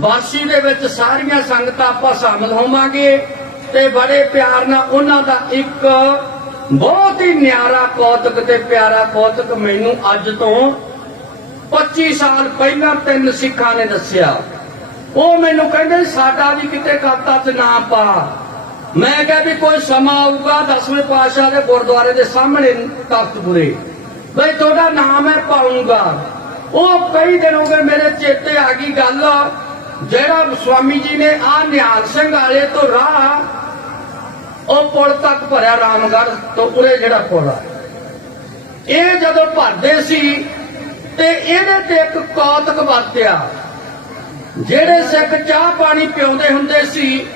ਵਾਸੀ ਦੇ ਵਿੱਚ ਸਾਰੀਆਂ ਸੰਗਤਾਂ ਆਪਾਂ ਸ਼ਾਮਲ ਹੋਵਾਂਗੇ ਤੇ ਬੜੇ ਪਿਆਰ ਨਾਲ ਉਹਨਾਂ ਦਾ ਇੱਕ ਬਹੁਤ ਹੀ ਨਿਆਰਾ ਕੌਤਕ ਤੇ ਪਿਆਰਾ ਕੌਤਕ ਮੈਨੂੰ ਅੱਜ ਤੋਂ 25 ਸਾਲ ਪਹਿਲਾਂ ਤਿੰਨ ਸਿੱਖਾਂ ਨੇ ਦੱਸਿਆ। ਉਹ ਮੈਨੂੰ ਕਹਿੰਦੇ, ਸਾਡਾ ਵੀ ਕਿਤੇ ਖਾਤਾ 'ਚ ਨਾ ਪਾ। ਮੈਂ ਕਿਹਾ ਵੀ ਕੋਈ ਸਮਾਂ ਆਊਗਾ ਦਸਵੇਂ ਪਾਤਸ਼ਾਹ ਦੇ ਗੁਰਦੁਆਰੇ ਦੇ ਸਾਹਮਣੇ ਤਖਤਪੁਰੇ। ਬਈ ਤੁਹਾਡਾ ਨਾਮ ਹੈ ਪਾਉਂਗਾ। ਉਹ ਕਈ ਦਿਨ ਹੋ ਗਏ ਮੇਰੇ ਚੇਤੇ ਆ ਗਈ ਗੱਲ। ਜਿਹੜਾ ਸਵਾਮੀ ਜੀ ਨੇ ਆ ਨਿਹਾਲ ਸਿੰਘ ਵਾਲੇ ਤੋਂ ਰਾਹ, ਉਹ ਪੁਲ ਤੱਕ ਭਰਿਆ ਰਾਮਗੜ੍ਹ ਤੋਂ ਉਰੇ ਜਿਹੜਾ ਪੁਲ ਆ। ਇਹ ਜਦੋਂ ਭਰਦੇ ਸੀ ਤੇ ਇਹਦੇ ਤੇ ਇੱਕ ਕੌਤਕ ਵਰਤਿਆ। ਜਿਹੜੇ ਸਿੱਖ ਚਾਹ ਪਾਣੀ ਪਿਉਂਦੇ ਹੁੰਦੇ ਸੀ,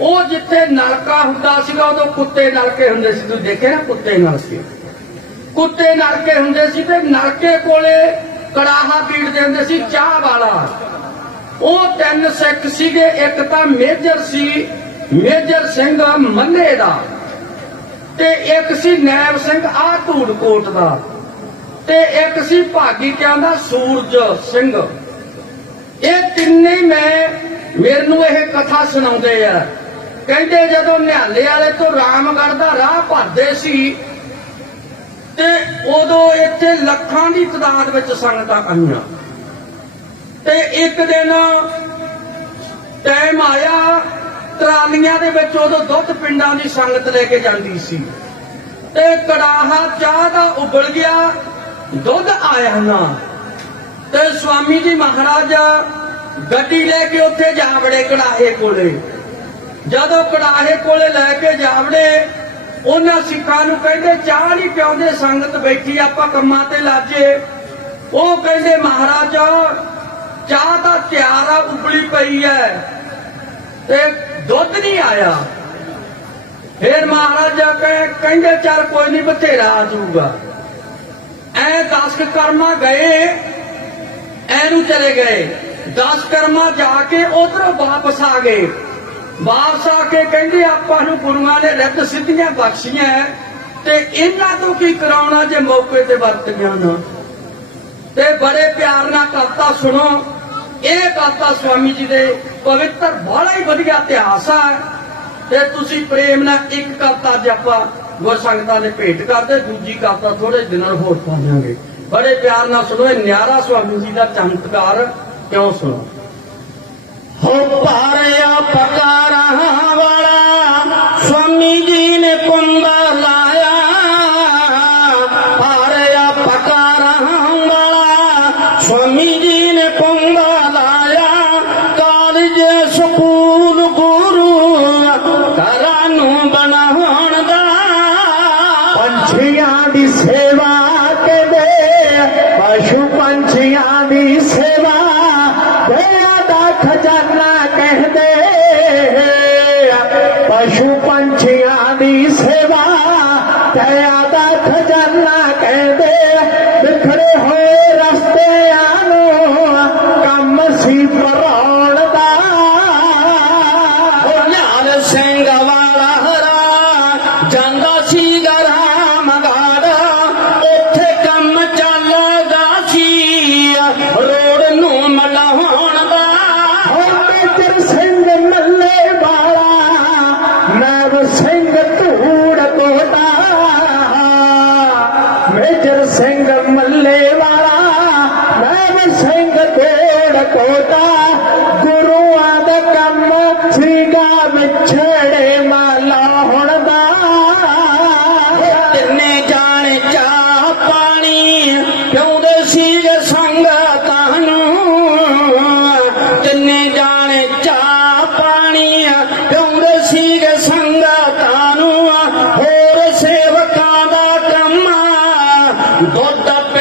ਉਹ ਜਿੱਥੇ ਨਲਕਾ ਹੁੰਦਾ ਸੀਗਾ, ਉਦੋਂ ਕੁੱਤੇ ਨਲਕੇ ਹੁੰਦੇ ਸੀ। ਤੁਸੀਂ ਦੇਖਿਆ ਨਾ, ਕੁੱਤੇ ਨਾਲ ਸੀ ਕੁੱਤੇ ਨਲਕੇ ਹੁੰਦੇ ਸੀ ਤੇ ਨਲਕੇ ਕੋਲੇ ਕੜਾਹਾ ਪੀੜਦੇ ਹੁੰਦੇ ਸੀ, ਚਾਹ ਵਾਲਾ। ਉਹ ਤਿੰਨ ਸਿੱਖ ਸੀਗੇ, ਇੱਕ ਤਾਂ ਮੇਜਰ ਸੀ, ਮੇਜਰ ਸਿੰਘ ਮੰਨੇ ਦਾ ਤੇ ਇੱਕ ਸੀ ਨੈਬ ਸਿੰਘ ਆ ਧੂੜਕੋਟ ਦਾ ਤੇ ਇੱਕ ਸੀ ਭਾਗੀ ਕਹਿੰਦਾ ਸੂਰਜ ਸਿੰਘ। ਇਹ ਤਿੰਨੇ ਹੀ ਮੈਂ ਮੈਨੂੰ ਇਹ ਕਥਾ ਸੁਣਾਉਂਦੇ ਆ। ਕਹਿੰਦੇ ਜਦੋਂ ਨਿਹਾਲੇ ਵਾਲੇ ਤੋਂ ਰਾਮਗੜ੍ਹ ਦਾ ਰਾਹ ਭਰਦੇ ਸੀ ਤੇ ਉਦੋਂ ਇੱਥੇ ਲੱਖਾਂ ਦੀ ਤਦਾਦ ਵਿੱਚ ਸੰਗਤਾਂ ਆਈਆਂ। ਤੇ ਇੱਕ ਦਿਨ ਟਾਈਮ ਆਇਆ ਟਰਾਲੀਆਂ ਦੇ ਵਿੱਚ ਉਦੋਂ ਦੁੱਧ ਪਿੰਡਾਂ ਦੀ ਸੰਗਤ ਲੈ ਕੇ ਜਾਂਦੀ ਸੀ। ਤੇ ਕੜਾਹਾ ਚਾਹ ਦਾ ਉਬਲ ਗਿਆ, ਦੁੱਧ ਆਇਆ ਨਾ। ਤੇ ਸਵਾਮੀ ਜੀ ਮਹਾਰਾਜ ਗੱਡੀ ਲੈ ਕੇ ਉੱਥੇ ਜਾਵੜੇ ਕੜਾਹੇ ਕੋਲੇ। ਜਦੋਂ ਕੜਾਹੇ ਕੋਲੇ ਲੈ ਕੇ ਜਾਵੜੇ, ਉਹਨਾਂ ਸਿੱਖਾਂ ਨੂੰ ਕਹਿੰਦੇ, ਚਾਹ ਨਹੀਂ ਪਿਆਉਂਦੇ ਸੰਗਤ ਬੈਠੀ ਆਪਾਂ ਕੰਮਾਂ ਤੇ ਲਾਜੇ। ਉਹ ਕਹਿੰਦੇ, ਮਹਾਰਾਜਾ ਚਾਹ ਤਾਂ ਤਿਆਰ ਆ, ਉਬਲੀ ਪਈ ਐ। ਤੇ ਦੁੱਧ ਨਹੀਂ ਆਇਆ। ਫੇਰ ਮਹਾਰਾਜ ਕਹੇ ਕਹਿੰਦੇ, ਚੱਲ ਕੋਈ ਨਹੀਂ ਬਥੇਰਾ ਆ ਜਾਊਗਾ। ਐ ਦਸ ਕਰਮਾ ਗਏ, ਐਨੂੰ ਚਲੇ ਗਏ। ਦਸ ਕਰਮਾ ਜਾ ਕੇ ਉਧਰੋਂ ਵਾਪਸ ਆ ਗਏ। ਵਾਪਸ ਆ ਕੇ ਕਹਿੰਦੇ, ਆਪਾਂ ਨੂੰ ਗੁਰੂਆਂ ਨੇ ਰੱਦ ਸਿੱਧੀਆਂ ਬਖਸ਼ੀਆਂ ਤੇ ਇਹਨਾਂ ਤੋਂ ਕੀ ਕਰਾਉਣਾ ਜੇ ਮੌਕੇ ਤੇ ਵਰਤੀਆਂ ਨਾ? ਤੇ ਬੜੇ ਪਿਆਰ ਨਾਲ ਕਥਾ ਸੁਣੋ। ਇਹ ਕਥਾ ਸਵਾਮੀ ਜੀ ਦੇ ਪਵਿੱਤਰ ਬੜਾ ਹੀ ਵਧੀਆ ਇਤਿਹਾਸ ਆ। ਤੇ ਤੁਸੀਂ ਪ੍ਰੇਮ ਨਾਲ ਇੱਕ ਕਥਾ ਜੇ ਆਪਾਂ ਗੁਰ ਸੰਗਤਾਂ ਦੇ ਭੇਟ ਕਰਦੇ, ਦੂਜੀ ਕਥਾ ਥੋੜੇ ਦਿਨਾਂ ਹੋਰ ਪਾਵਾਂਗੇ ਬੜੇ ਪਿਆਰ ਨਾਲ ਸੁਣੋ, ਇਹ ਨਿਆਰਾ ਸਵਾਮੀ ਜੀ ਦਾ ਚਮਤਕਾਰ ਕਿਉਂ ਸੁਣੋ? ਹੋ ਭਾਰਿਆ ਪਕਾਰਾਂ ਵਾਲਾ, ਸਵਾਮੀ ਜੀ ਨੇ ਕੁੰਭ ਲਾਇਆ। ਭਾਰਿਆ ਪਕਾਰਾਂ ਵਾਲਾ, ਸਵਾਮੀ ਜੀ ਪੰਛੀਆਂ ਦੀ ਸੇਵਾ ਦਇਆ ਦਾ ਖਜ਼ਾਨਾ ਕਹਿੰਦੇ ਪਸ਼ੂ ਪੰਛੀਆਂ ਦੀ ਸੇਵਾ ਦਇਆ ਦਾ ਖਜ਼ਾਨਾ ਕਹਿੰਦੇ ਵਿਖੜੇ ਹੋਏ ਰਸਤਿਆਂ ਨੂੰ ਕੰਮ ਸੀ ਭਰਾਉਣ ਸੀ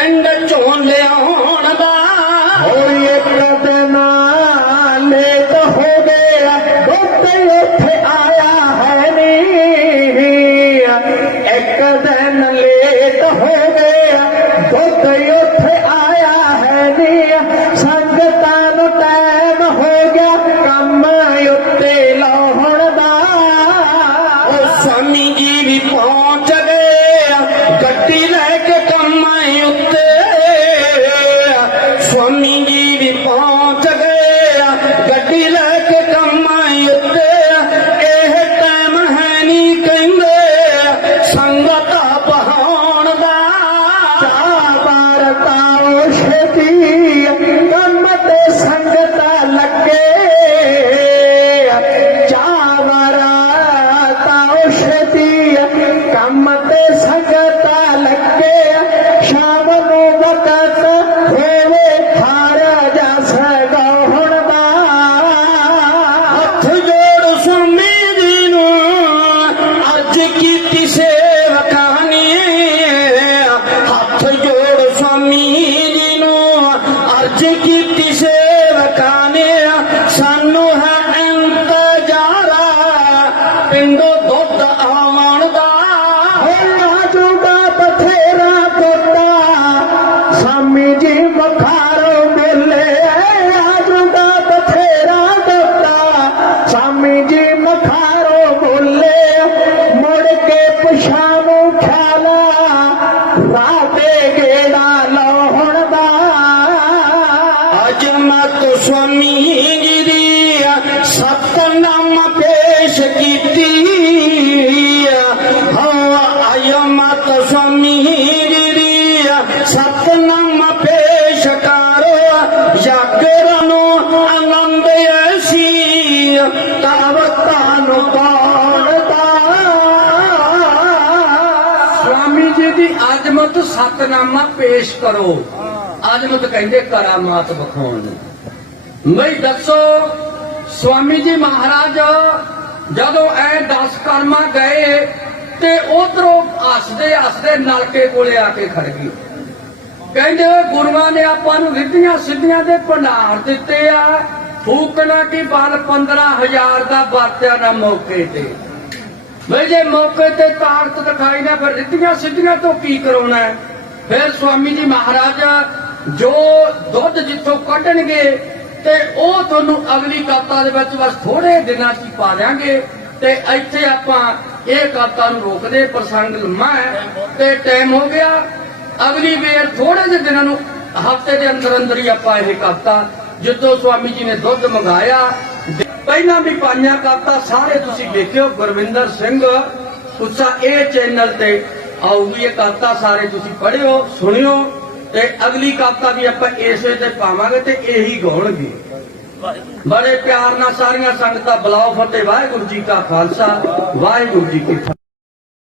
ਦੁੱਧ ਪਿੰਡ ਚੋਂ لوڙ اڄ مت سوامي گري ستنام پيش ڪيا هو مت سوامي ਸਵਾਮੀ ਜੀ ਦੀ ਅਜ਼ਮਤ ਸਤਨਾਮਾ ਪੇਸ਼ ਕਰੋ। ਅਜ਼ਮਤ ਕਹਿੰਦੇ ਕਰਾਮਾਤ ਵਿਖਾਉਣ। ਬਈ ਦੱਸੋ ਸਵਾਮੀ ਜੀ ਮਹਾਰਾਜ ਜਦੋਂ ਐ 10 ਕਰਮਾ ਗਏ ਤੇ ਉਧਰੋਂ ਹੱਸਦੇ ਹੱਸਦੇ ਨਲਕੇ ਕੋਲੇ ਆ ਕੇ ਖੜ ਗਏ। ਕਹਿੰਦੇ ਗੁਰੂਆਂ ਨੇ ਆਪਾਂ ਨੂੰ ਰਿੱਧੀਆਂ ਸਿੱਧੀਆਂ ਦੇ ਭੰਡਾਰ ਦਿੱਤੇ ਆ। ਫੂਕਣਾ ਕੀ ਬਲ 15000 ਦਾ ਵਰਤਿਆ ਨਾ ਮੌਕੇ ਤੇ। ਬਈ ਜੇ ਮੌਕੇ ਤੇ ਤਾਕਤ ਦਿਖਾਈ ਨਾ, ਫਿਰ ਰਿੱਧੀਆਂ ਸਿੱਧੀਆਂ ਤੋਂ ਕੀ ਕਰਾਉਣਾ ਹੈ? ਫਿਰ ਸਵਾਮੀ ਜੀ ਮਹਾਰਾਜ, ਜੋ ਦੁੱਧ ਜਿੱਥੋਂ ਕੱਢਣਗੇ ਤੇ ਉਹ ਤੁਹਾਨੂੰ ਅਗਲੀ ਕਾਤਾ ਦੇ ਵਿੱਚ ਬਸ ਥੋੜੇ ਦਿਨਾਂ 'ਚ ਪਾ ਦਿਆਂਗੇ ਤੇ ਇੱਥੇ ਆਪਾਂ ਇਹ ਕਾਤਾ ਨੂੰ ਰੋਕਦੇ ਪ੍ਰਸੰਗ ਲੰਮਾ ਹੈ ਤੇ ਟਾਈਮ ਹੋ ਗਿਆ ਅਗਲੀ ਵੇਰ ਥੋੜੇ ਜਿਹੇ ਦਿਨਾਂ ਨੂੰ ਹਫ਼ਤੇ ਦੇ ਅੰਦਰ ਅੰਦਰ ਹੀ ਆਪਾਂ ਇਹ ਕਰਤਾ ਜਿੱਦੋਂ ਸਵਾਮੀ ਜੀ ਨੇ ਦੁੱਧ ਮੰਗਾਇਆ ਪਹਿਲਾਂ ਵੀ ਪਾਈਆਂ ਕਰਤਾ ਸਾਰੇ ਤੁਸੀਂ ਦੇਖਿਓ ਗੁਰਵਿੰਦਰ ਸਿੰਘ ਉਸਾ ਇਹ ਚੈਨਲ ਤੇ ਆਊਗੀ ਇਹ ਕਵਿਤਾ ਸਾਰੇ ਤੁਸੀਂ ਪੜਿਓ ਸੁਣਿਓ, ਤੇ ਅਗਲੀ ਕਵਿਤਾ ਵੀ ਆਪਾਂ ਇਸੇ ਤੇ ਪਾਵਾਂਗੇ ਤੇ ਇਹੀ ਗਾਉਣਗੇ। ਬੜੇ ਪਿਆਰ ਨਾਲ ਸਾਰੀਆਂ ਸੰਗਤਾਂ, ਬੁਲਾਓ ਫਤਿਹ, ਵਾਹਿਗੁਰੂ ਜੀ ਕਾ ਖਾਲਸਾ, ਵਾਹਿਗੁਰੂ ਜੀ ਕੀ ਫਤਿਹ।